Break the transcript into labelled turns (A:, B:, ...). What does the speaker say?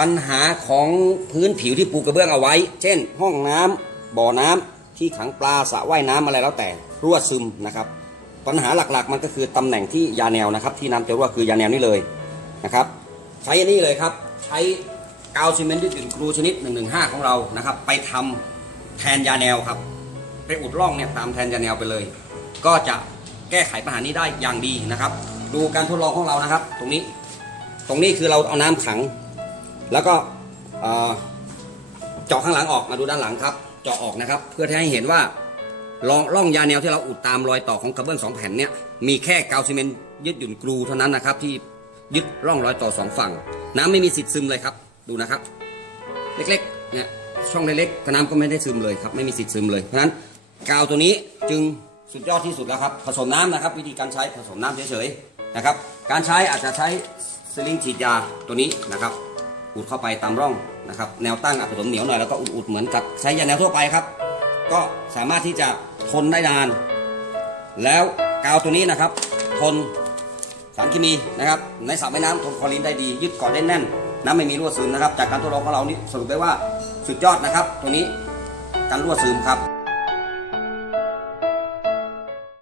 A: ปัญหาของพื้นผิวที่ปูกระเบื้องเอาไว้ เช่น ห้องน้ำบ่อน้ำที่ขังปลาสระว่ายน้ำอะไรแล้วแต่รั่วซึมนะครับ ปัญหาหลักๆ มันก็คือตำแหน่งที่ยาแนวนะครับ ที่น้ำจะรั่วคือยาแนวนี่เลยนะครับ ใช้อันนี้เลยครับ ใช้กาวซีเมนต์ยืดหยุ่นกรูชนิด 115 ของเรานะครับ ไปทำแทนยาแนวครับ ไปอุดร่องเนี่ยตามแทนยาแนวไปเลย ก็จะแก้ไขปัญหานี้ได้อย่างดีนะครับ ดูการทดลองของเรานะครับ ตรงนี้ ตรงนี้คือเราเอาน้ำขัง แล้วก็เจาะข้างหลังออกมาดูด้านหลังครับ เจาะออกนะครับ เพื่อที่ให้เห็นว่าร่ององยาแนวที่เราอุดตามรอยต่อของกระเบื้องสองแผ่นเนี่ยมีแค่กาวซีเมนต์ยึดหยุ่นกรูเท่านั้นนะครับ ที่ยึดร่องรอยต่อสองฝั่ง น้ำไม่มีสิทธิ์ซึมเลยครับ ดูนะครับ เล็กๆเนี่ยช่องเล็กๆน้ำก็ไม่ได้ซึมเลยครับไม่มีสิทธิ์ซึมเลยเพราะฉะนั้นกาวตัวนี้จึงสุดยอดที่สุดแล้วครับ ผสมน้ำนะครับ วิธีการใช้ผสมน้ำเฉยๆนะครับ การใช้อาจจะใช้สลิงฉีดยาตัวนี้นะครับ อุดเข้าไปตามร่องนะครับ แนวตั้งอาจผสมเหนียวหน่อยแล้วก็อุดๆเหมือนกับใช้ยาแนวทั่วไปครับ ก็สามารถที่จะทนได้นาน แล้วกาวตัวนี้นะครับ ทนสารเคมีนะครับ ในสระว่ายน้ำทนคลอรีนได้ดี ยึดเกาะได้แน่น น้ำไม่มีรั่วซึมนะครับ จากการทดลองของเรานี่สรุปได้ว่าสุดยอดนะครับ ตัวนี้การรั่วซึมครับ